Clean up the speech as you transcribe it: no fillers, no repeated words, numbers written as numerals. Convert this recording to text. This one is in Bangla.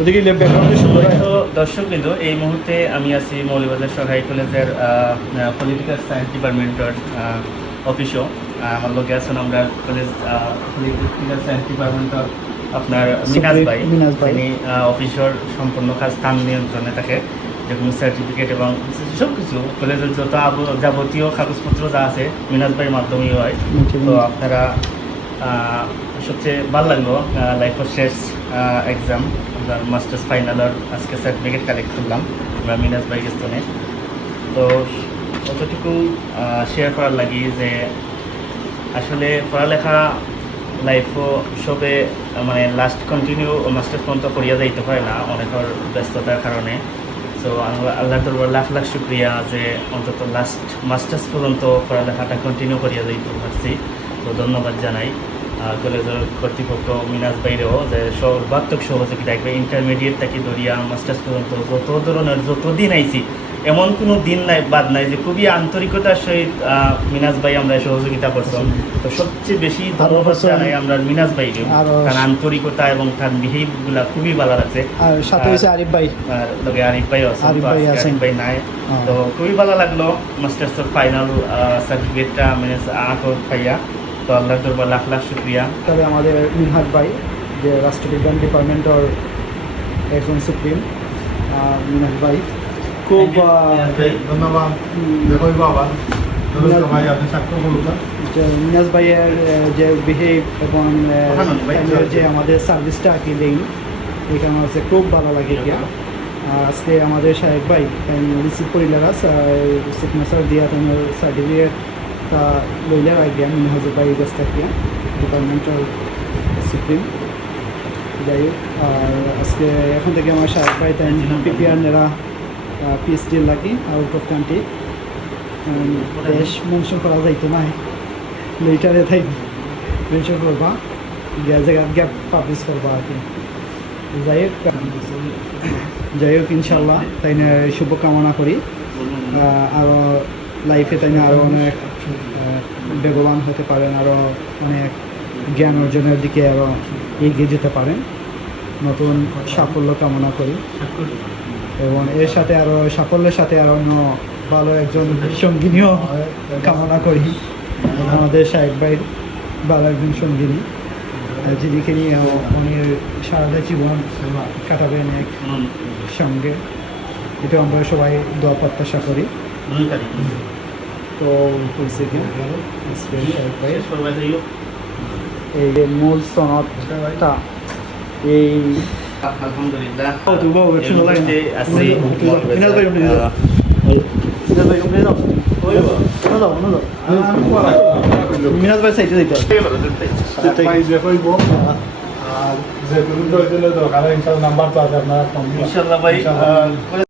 ওদিকে ব্যাকগ্রাউন্ডে সুন্দর তো দর্শক বিন্দু, এই মুহূর্তে আমি আছি মৌলভীবাজার সরকারি কলেজের পলিটিক্যাল সায়েন্স ডিপার্টমেন্টের অফিসও। আমার লোকে আছেন আমরা কলেজ পলিটিক্যাল সায়েন্স ডিপার্টমেন্টের আপনার মিনাজ ভাই। তিনি অফিসের সম্পূর্ণ কাজ স্থান নিয়ন্ত্রণে থাকে, যেগুলো সার্টিফিকেট এবং সব কিছু কলেজের যত যাবতীয় কাগজপত্র যা আছে মিনাজ ভাইয়ের মাধ্যমেই হয়। তো আপনারা সবচেয়ে ভালো লাগলো লাইফের শেষ এক্সাম আমরা মাস্টার্স ফাইনালের আজকে সার্টিফিকেট কালেক্ট করলাম আমরা মিনাজ ভাই স্থানে। তো কতটুকু শেয়ার করার লাগি যে আসলে পড়ালেখা লাইফও সবে মানে লাস্ট কন্টিনিউ মাস্টার্স পর্যন্ত করিয়া যাইতে পারে না অনেকের ব্যস্ততার কারণে। সো আল্লাহ দরবার লাখ লাখ শুক্রিয়া যে অন্তত লাস্ট মাস্টার্স পর্যন্ত পড়ালেখাটা কন্টিনিউ করিয়া যাইতে পারছি। তো ধন্যবাদ জানাই কলেজের কর্তৃপক্ষ মিনাজ বাইরেও যে সর্বাত্মক সহযোগিতা একবার ইন্টারমিডিয়েট থেকে ধরিয়া মাস্টার্স পর্যন্ত যত ধরনের যতদিন আইছি এমন কোনো দিন নাই বাদ নাই যে খুবই আন্তরিকতার সহিত মিনাজ ভাই আমরা সহযোগিতা করতাম। তো সবচেয়ে বেশি ধন্যবাদ জানাই আমরা মিনাজ ভাইকে, কারণ আন্তরিকতা এবং তার বিহেভগুলা খুবই ভালো লাগছে। আর সাথে হয়েছে আরিফ ভাই, আর লগে আরিফ ভাই আছে, আরিফ ভাই নাই। তো খুবই ভালো লাগলো মাস্টার্সের ফাইনাল সার্টিফিকেটটা মানে আঁকো পাইয়া। তো আল্লাহ দরবার লাখ লাখ শুক্রিয়া। তবে আমাদের মিনহাজ ভাই যে রাষ্ট্রবিজ্ঞান ডিপার্টমেন্টের একজন সুপ্রিম, মিনহাজ ভাই খুব ধন্যবাদ। মিনাজ ভাইয়ের যে বিহেভ এবং যে আমাদের সার্ভিসটা আঁকি দেই এখানে আছে খুব ভালো লাগে গিয়া। আজকে আমাদের সাহেব ভাই রিসিভ করিলারা সিগনেচার দিয়া তোমার সার্টিফিকেট লইলে আগে মিনহাজ ভাই কাছ থেকে ডিপার্টমেন্টাল সুপ্রিম। যাই হোক, আর আজকে এখন থেকে আমার সাহেব ভাই তাই পিপিআর নেরা পিএইচডি লাগি আউট অফ কান্ট্রি দেশ মেনশন করা যাইতো না, লেটারে তাই মেনশন করবা জায়গা গ্যাপ পাবলিশ করবা আর কি। যাই হোক ইনশাল্লাহ তাই না শুভকামনা করি আরও লাইফে তাই না আরও অনেক বেগবান হতে পারেন, আরও অনেক জ্ঞান অর্জনের দিকে আরও এগিয়ে যেতে পারেন। নতুন সাফল্য কামনা করি এবং এর সাথে আরও সাফল্যের সাথে আরও অন্য ভালো একজন সঙ্গিনীও কামনা করি। আমাদের সাহেব ভাইয়ের ভালো একজন সঙ্গিনী যিনিকে নিয়ে উনি সারাটা জীবন কাটাবেন এক সঙ্গে, এটা আমরা সবাই দোয়া প্রত্যাশা করি। তো হয়েছে কি এই যে মূল সনদটা এই আলহামদুলিল্লাহ মিনাজ ভাই সাইডে দিতে আর যে দরকার ইনশাল্লাহ নাম্বার তো আছে আপনার ইনশাল্লাহ ভাই।